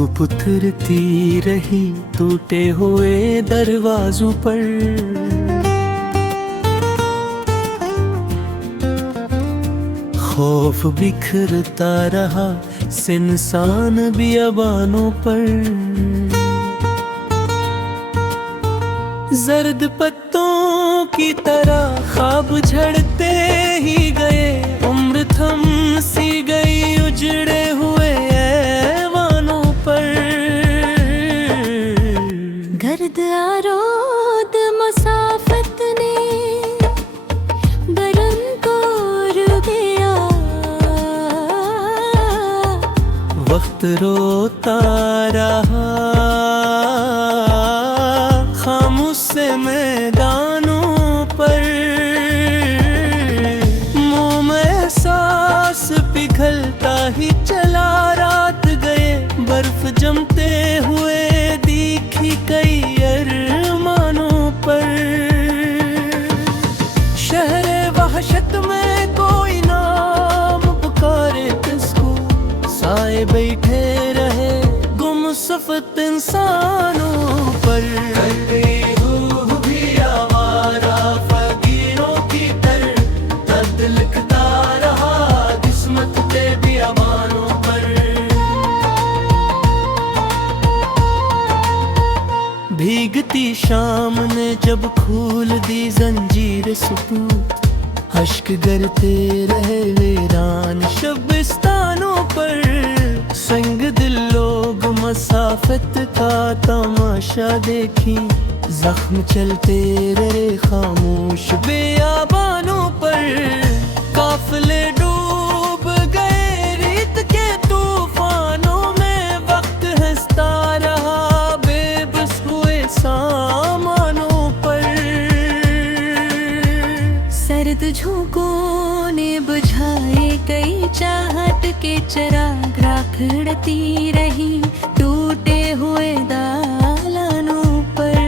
धूप उतरती रही टूटे हुए दरवाजों पर। खौफ बिखरता रहा सिनसान बियाबानों पर। जर्द पत्तों की तरह ख्वाब झड़ते ही गए, उम्र थम सी गई उजड़े हुए ऐवानों पर। गर्द आरोद मसाफत ने बरन को गया, वक्त रोता रहा खामोश से मैदानों पर। मुँह में एहसास पिघलता ही चला, रात गए बर्फ जमते हुए दिखी कई अरमानों पर। शहर वहशत में कोई नाम पुकारे किसको, साए बैठे रहे गुम सफत इंसानों पर। भीगती शाम ने जब खोल दी जंजीर सुकूत, अश्क गिरते रहे वीरान शबिस्तानों पर। संग दिल लोग मसाफत का तमाशा देखी, जख्म चलते रहे खामोश बियाबानों पर। काफिले डूब गए रीत के तूफानों में, वक्त हंसता रहा बेबस हुए सामानों पर। सर्द झोंकों ने बुझाए कई चाहत के चिराग, राखड़ती रही टूटे हुए दालानों पर।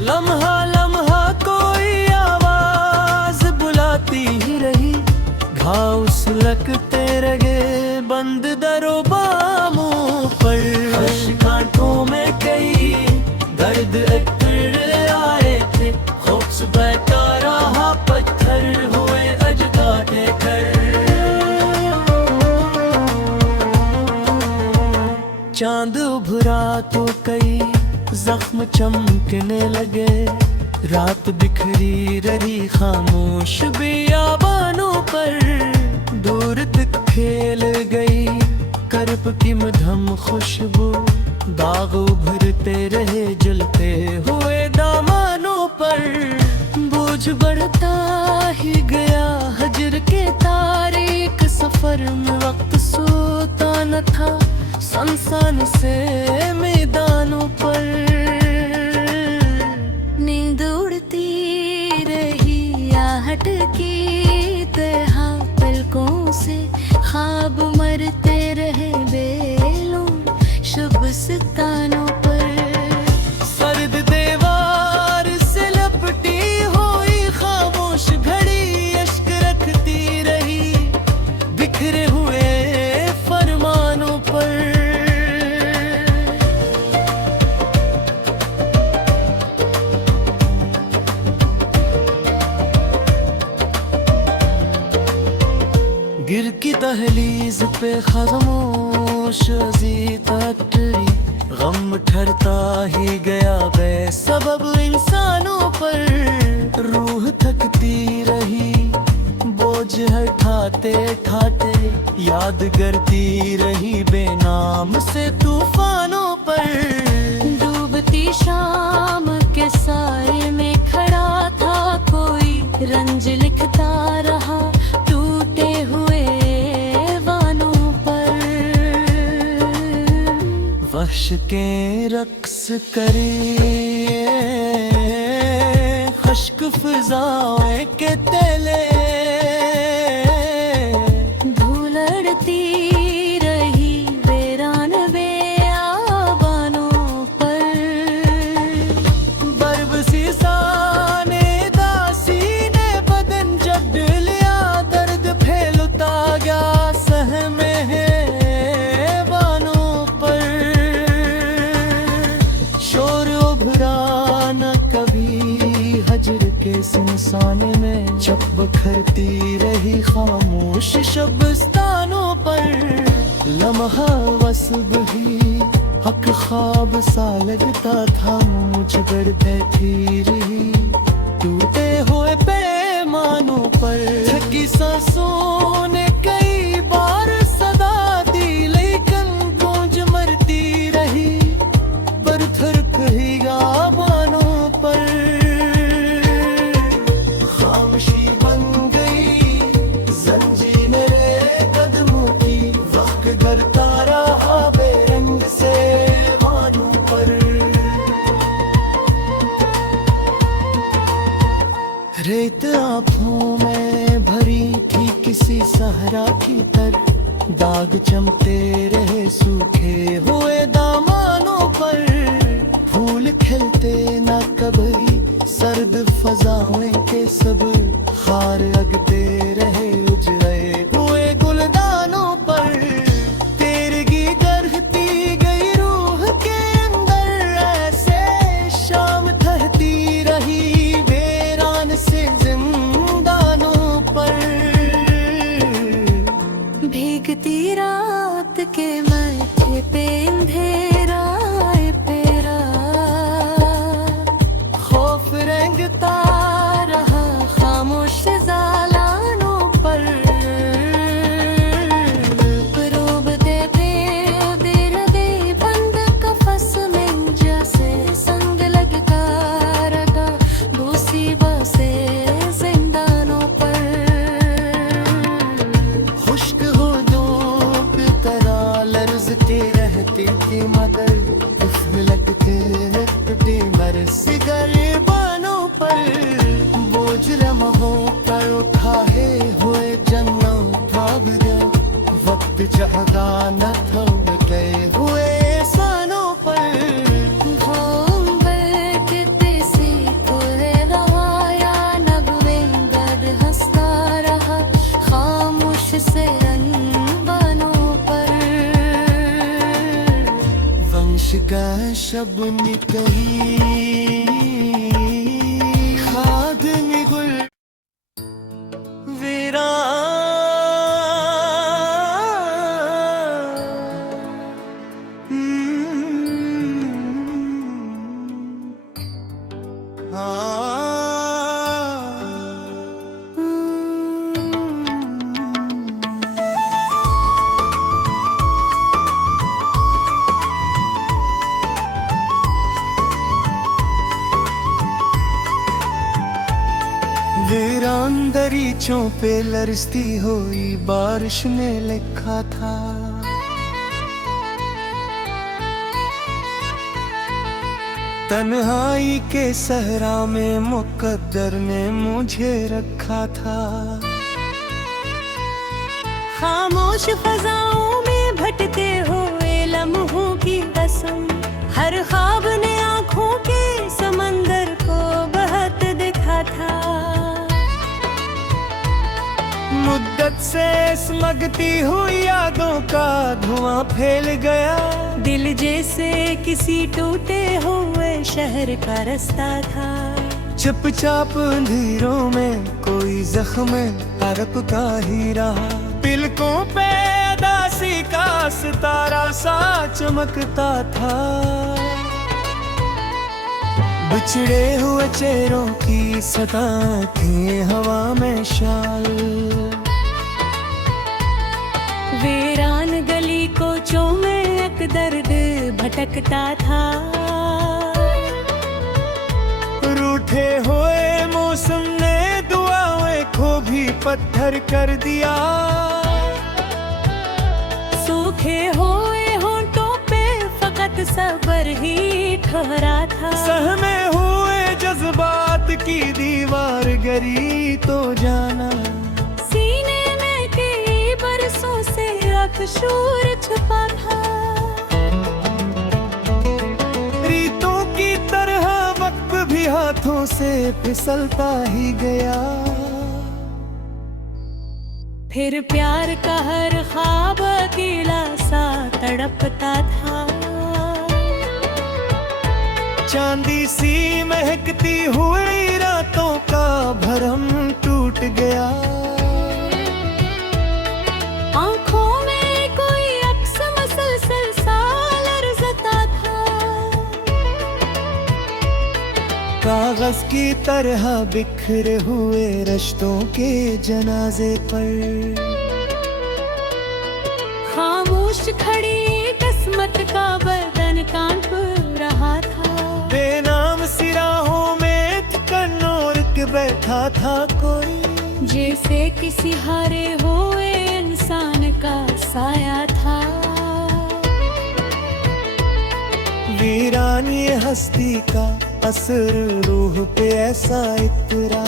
लम्हा लम्हा कोई आवाज बुलाती ही रही, घाव सुलगते रहे बंद दरों बामों पर। कांटों में कई दर्द अकड़ आए थे, खौफ बहता रहा पत्थर हुए अजगाहे कर। चांद उभरा तो कई जख्म चमकने लगे, रात बिखरी रही खामोश बियाबानों पर। दूर तक खेल गई करप की मधम खुशबू, दाग उभरते रहे जलते हुए दामानों पर। बोझ बढ़ता ही गया हजर के तारीख सफर में, वक्त सोता न था संसान से मैदानों पर। नींद उड़ती रही आहट की तरह पलकों से, ख्वाब मरते रहे बेलों शबिस्तानों पर। सर्द दीवार से लपटी हुई खामोश घड़ी, अश्क रखती रही बिखरे हुए फरमानों पर। गिर की दहलीज पे खामोश अजीतरी, गम ठहरता ही गया बेसबब इंसानों पर। रूह थकती रही बोझ हटाते ठाते, याद करती रही बेनाम से तूफानों पर। डूबती शाम के साए में खड़ा था कोई, रंज लिखता रहा टूटे हुए वानों पर। वहश के रक्स करे खुश्क फिजाओं के तेले, धूलड़ती रही वीरान बेआबानों पर। बर्ब सी साने दासी ने बदन जब लिया, दर्द फैलता गया सहमे है अफसाने में जब बखरती रही खामोश शब्स्तानों पर। लम्हा वस्ब ही हक ख्वाब सा लगता था, मुझ गड़ बैठी रही टूटे हुए पैमानों पर। थकी सांसों ने कई बार सदा दी, लेकिन गूंज मरती रही पत्थर भीगा बानों पर। खामोशी बन गई जंजीर मेरे कदमों की, वक्त करता रहा बेरंग से बानों पर। रेत आँखों में भरी थी किसी सहरा की तरह, दाग चमकते रहे सूखे हुए दामानों पर। फूल खिलते न कभी सर्द फजाओं के सब, हार लगते रहे उजड़े हुए गुलदानों पर। तेरगी गरहती गई रूह के अंदर, ऐसे शाम ठहती रही वीरान से जिंदानों पर। भीगती रात के माथे पे अंधेरा आए पेरा, खौफ रेंगता रहा खामोश जालानों पर। रोबते थे बेरदे बंद कफस में, जैसे संग लगता रहा मुसीबा से जिंदानों पर। खुश्क हो धूप तरह लर्जती रहती थी मगर, उफ लगते टूटी बरस गए बानों पर। बोझ लम्हों पर उठाए हुए जन्नों भाग गए, वक्त चाहता न थम गए हुए सानों पर। घूम बैठते सी कोरे रहा या नगवेंगर हंसता रहा खामोश से अनबनों पर। वंश का शब निकली खाद निगुल वीरा। वीरान दरीचों पे लरसती हुई बारिश ने लिखा था, तन्हाई के सहरा में मुकद्दर ने मुझे रखा था। खामोश फजाओं में भटके हुए लम्हों की कसम, हर ख्वाब ने आँखों के समंदर को बहत दिखा था। मुद्दत से स्मगती हुई यादों का धुआं फैल गया, दिल जैसे किसी टूटे हुए शहर का रास्ता था। चुपचाप अंधेरों में कोई जख्म अरब का ही रहा, पिलकों पे अदासी का सितारा सा चमकता था। बिछड़े हुए चेहरों की सदा थी हवा में शाल, वीरान गली कोचों में एक दर्द भटकता था। रूठे हुए मौसम ने दुआएं को भी पत्थर कर दिया, सूखे हुए होंठों पे फकत सब्र ही ठहरा था। सहमे हुए जज्बात की दीवार गिरी तो जाना, सीने में कई बरसों से अकशूर छुपा था। रीतों की तरह वक्त भी हाथों से फिसलता ही गया, फिर प्यार का हर ख्वाब अकेला सा तड़पता था। चांदी सी महकती हुई रात रातों का भरम टूट गया। आंखों में कोई अक्स मसलसल सा लरज़ता था। कागज की तरह बिखरे हुए रिश्तों के जनाजे पर खामोश खड़ी किस्मत का बदन कांप रहा था। बेनाम सिराहों में कन्नौर के बैठा था कोई, जैसे किसी हारे हुए इंसान का साया था। वीरानी हस्ती का असर रूह पे ऐसा इतरा,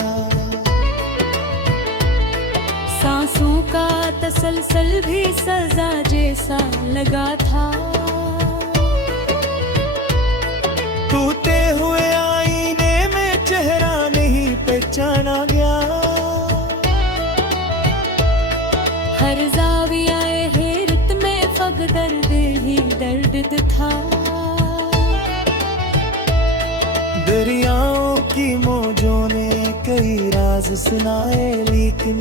सांसों का तसलसल भी सजा जैसा लगा था। टूटे हुए आईने में चेहरा नहीं पहचाना गया। हर ज़ाविया हैरत में फग दर्द ही दर्द था। दरियाओं की मौजों ने कई राज सुनाए, लेकिन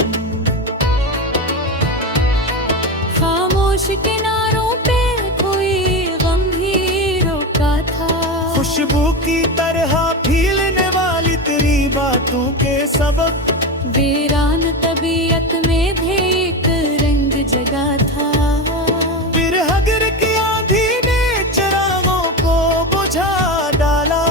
खामोश किनारों पे कोई गम ही रोका था। खुशबू की तरह फैलने वाली तेरी बातों के सबब वीरान तबीयत में भी एक रंग जगा था। फिर हगर की आंधी ने चिरागों को बुझा डाला।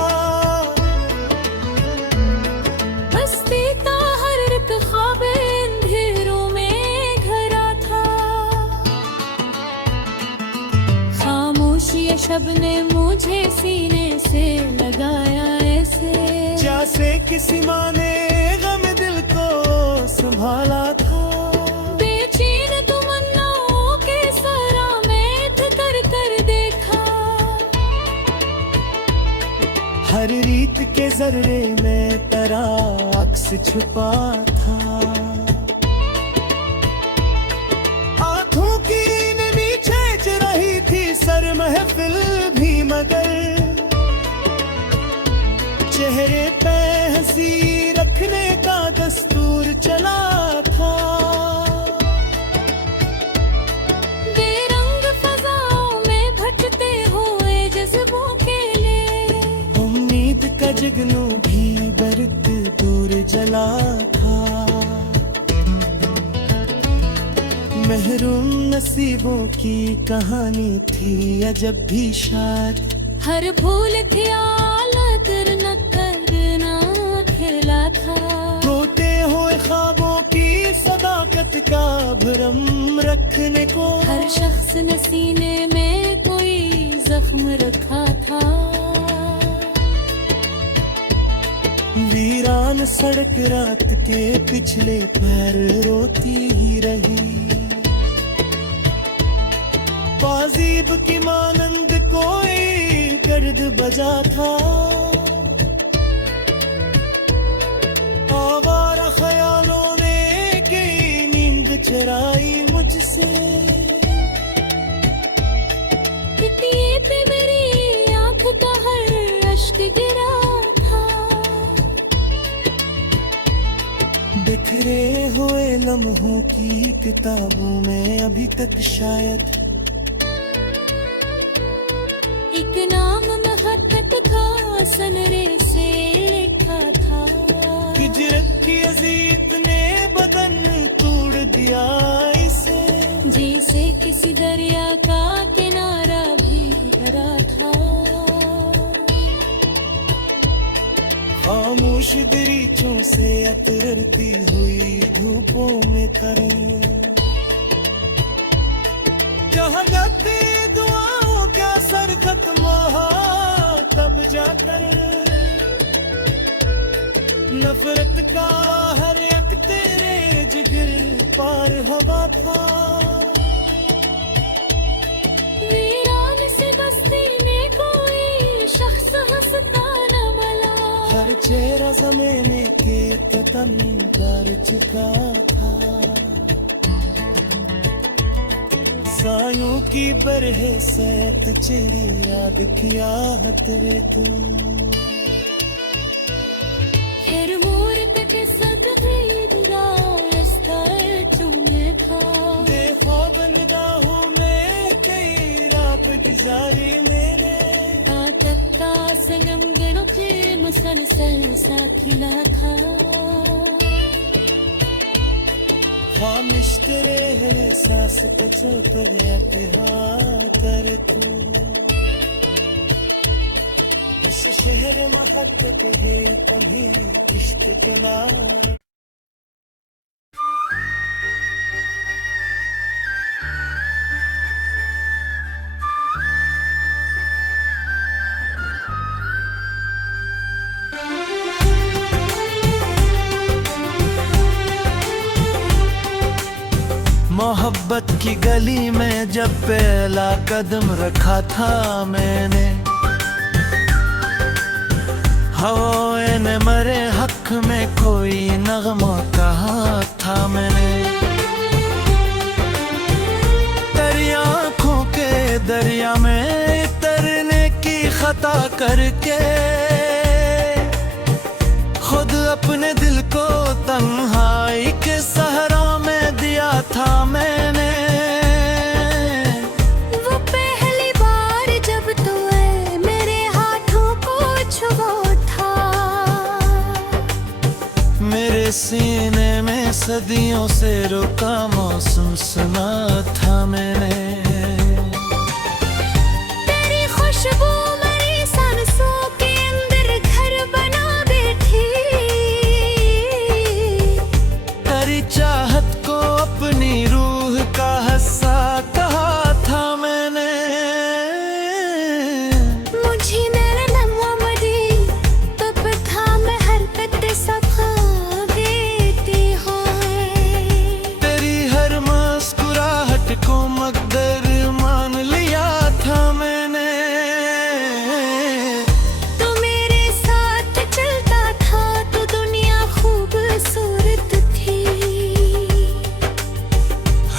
बस्ती का हर एक ख्वाब अंधेरों में घरा था। खामोशी शब ने मुझे सीने से लगाया ऐसे, जैसे किसी माँ ने गम दिल को संभाला था। बेचैन तमन्नाओं के सारा में कर कर देखा। हर रीत के जर्रे में तेरा अक्स छुपा था। आंखों की नमी छेच रही थी सर महफिल भी, मगर चेहरे पे हंसी रखने का दस्तूर चला था। बेरंग फजाओं में भटकते हुए जज्बों के लिए उम्मीद का जगनू भी बरत दूर जला था। महरूम नसीबों की कहानी थी अजब भी शाद। हर भूल थी आलत न करना खेला था। टूटे हुए ख्वाबों की सदाकत का भरम रखने को हर शख्स ने सीने में कोई जख्म रखा था। वीरान सड़क रात के पिछले पैर रोती ही रही। बाजीब की मानंद कोई गर्द बजा था। आवारा ख्यालों ने की नींद चुराई मुझसे। पिटिए पे मेरी आंख का हर अश्क गिरा था। बिखरे हुए लम्हों की किताबों में अभी तक शायद एक नाम महब्बत का सनरे से लिखा था। हिजरत की अजीत ने बदन तोड़ दिया इसे, जैसे किसी दरिया का किनारा भी भरा था। खामोश दरीचों से अतरती हुई धूपों में तरंग, जहाँ जाते दुआओं का सर खत्म हुआ तब जाकर नफरत का हर एक तेरे जिगर पार हवा था। वीरान से बस्ती में कोई शख्स हंसता न मिला। हर चेहरा ज़माने के तन कर चुका था। सायों की बरहे सैत चिड़ी याद किया हतरे तुम। फिर वो के साथ भी बुरा रास्ता तुम्हें था। देखो निगाहों में कई रात गुजारी मेरे तकता सनम दिलों के मुसलसल सा खिला था। खामिश तेरे है सांस बचो तेरे कर तू इस शहर मोहब्बत है कभी इश्क के नाम। मोहब्बत की गली में जब पहला कदम रखा था मैंने, हवाओं ने मरे हक में कोई नगमा कहा था मैंने। तेरी आँखों के दरिया में तरने की खता करके खुद अपने दिल को तन्हाई के सहरा में दिया था मैंने। वो पहली बार जब तूने मेरे हाथों को छुआ था, मेरे सीने में सदियों से रुका मौसम सुना था मैंने। तेरी खुशबू मेरी सांसों के अंदर घर बना बैठी। तेरी चाहत को अपनी रूह का हिस्सा कहा था मैंने। मुझे मेरा लम्हा मरी तो पता मैं हरकत सफा देती हूँ। तेरी हर मुस्कुराहट को मकदर मान लिया था मैंने। तू मेरे साथ चलता था तो दुनिया खूबसूरत थी।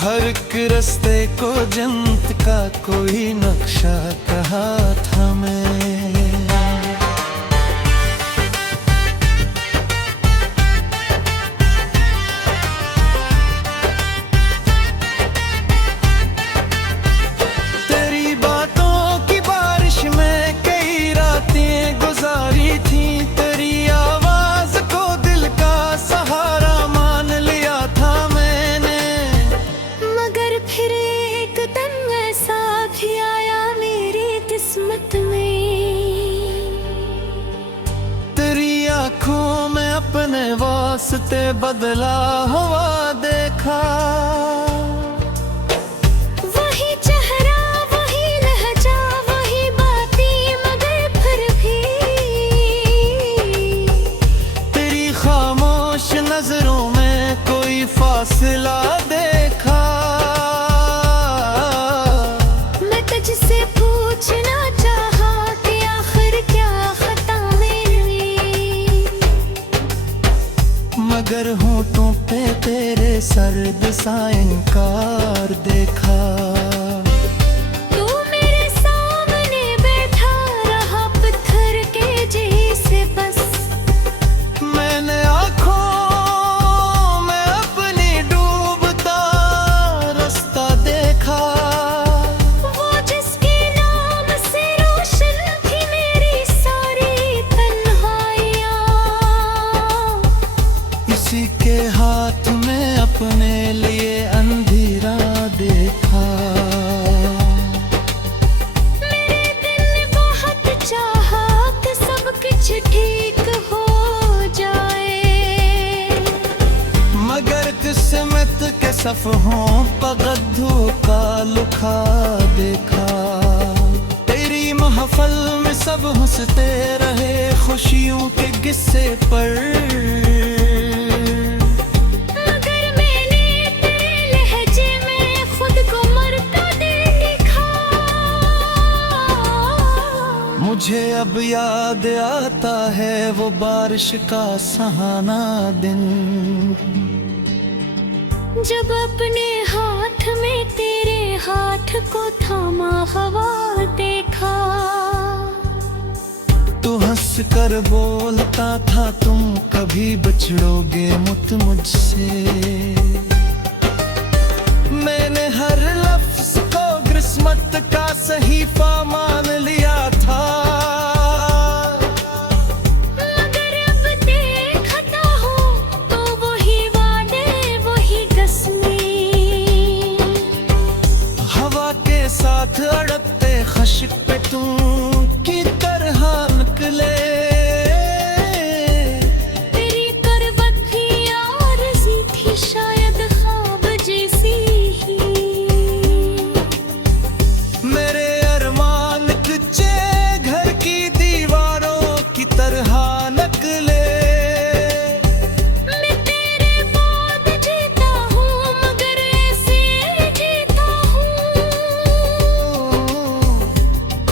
हर एक रास्ते को जन्नत का कोई नक्शा कहा था मैं। तेरी बातों की बारिश में कई रातें गुजारी थी। तेरी आवाज को दिल का सहारा मान लिया था मैंने। मगर फिर एक दिन ऐसा भी आया मेरी किस्मत में। तेरी आँखों में अपने वास्ते बदला हुआ देखा। वही चेहरा वही लहजा वही बातें मगर फिर भी तेरी खामोश नजरों में कोई फासला देखा। मैं तुझसे पूछना चाहा कि आखिर क्या खता मेरी। मगर होठों पे तेरे सर्द सा इनकार देखा। तू मेरे सामने बैठा रहा पत्थर के जैसे बस। मैंने आँखों में अपनी डूबता रास्ता देखा। वो जिसके नाम से रोशन थी मेरी सारी तन्हाइयाँ। इसी के हाथ में अपने लिए अंधेरा देखा। मेरे दिल ने बहुत चाहा कि सब कुछ ठीक हो जाए। मगर किस्मत के सफ़हों पर गद्दों का लुका देखा। तेरी महफल में सब हंसते रहे खुशियों के किस्से पर। मगर मैंने तेरे लहजे में खुद को मरता देखा। मुझे अब याद आता है वो बारिश का सुहाना दिन, जब अपने हाथ में तेरे हाथ को थामा हवा देखा। तू हंस कर बोलता था तुम कभी बछड़ोगे मुझसे। मैंने हर लफ्ज को किस्मत का सहीफा मान लिया था। मगर अब देखता हूँ तो वही वादे वही कसमें, हवा के साथ अड़पते खश्क पे तुम की तरह निकले। तेरी करवट भी आरज़ी थी शायद ख्वाब जैसी ही। मेरे अरमान कच्चे घर की दीवारों की तरह निकले। मैं तेरे बाद जीता हूँ मगर ऐसे जीता हूँ।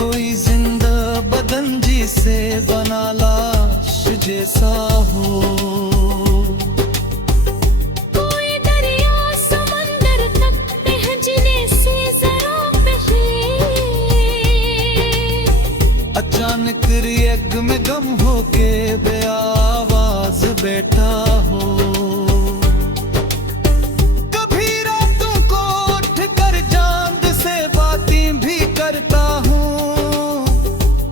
कोई जिंदा बदन जिसे बना लाश जैसा हो। कोई दरिया समंदर तकते हैं जिन्हें से जरा पहले। अचानक रिएग में गम होके बेआवाज बैठा हो। कभी रातों को उठ कर चांद से बातें भी करता हूँ।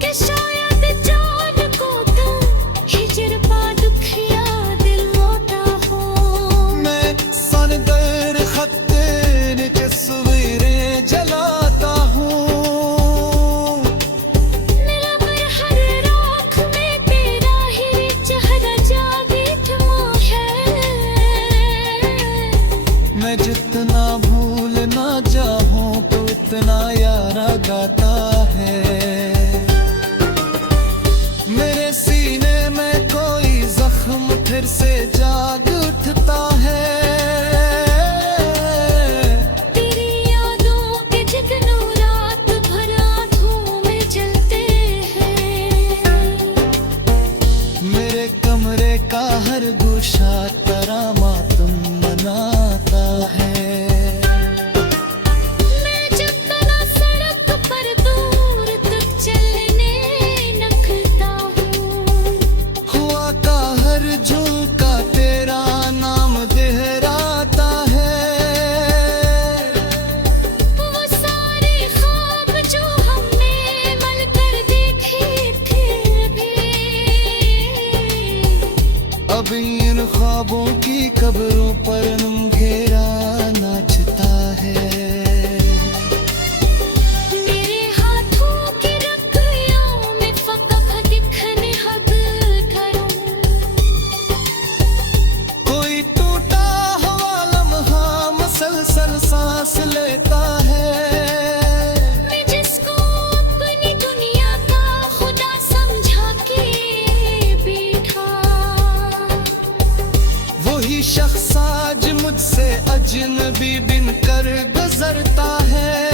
कि शायद जान को तो हिजर पा दुखिया दिल होता हो। मैं सन दर खत्ते नीचे तस्वीरें जलाता हूँ। मेरा पर हर राख में तेरा ही चेहरा जाबित है। मैं जितना भूल ना चाहूं तो इतना यारा गाता है। मेरे सीने में कोई जख्म फिर से जाग उठता है। तेरी यादों के जगनों रात भर आँखों में जलते हैं। मेरे कमरे का हर गोशा तेरा मातम मनाता है। मैं जब तना सड़क पर दूर तक चलने नखता हूँ। हुआ का हर झोंका तेरा नाम दोहराता है। वो सारे ख्वाब जो हमने मल कर देखे थे अब इन ख्वाबों की कब्रों पर घेरा नाचता है। मेरे हाथों की रखियों में फकत दिखने हद करूं। कोई टूटा हुआ लम्हा मसलसल सांस लेता है। मैं जिसको अपनी दुनिया का खुदा समझा के बैठा, वही शख्स आज मुझसे अजनबी बिन कर गुजरता है।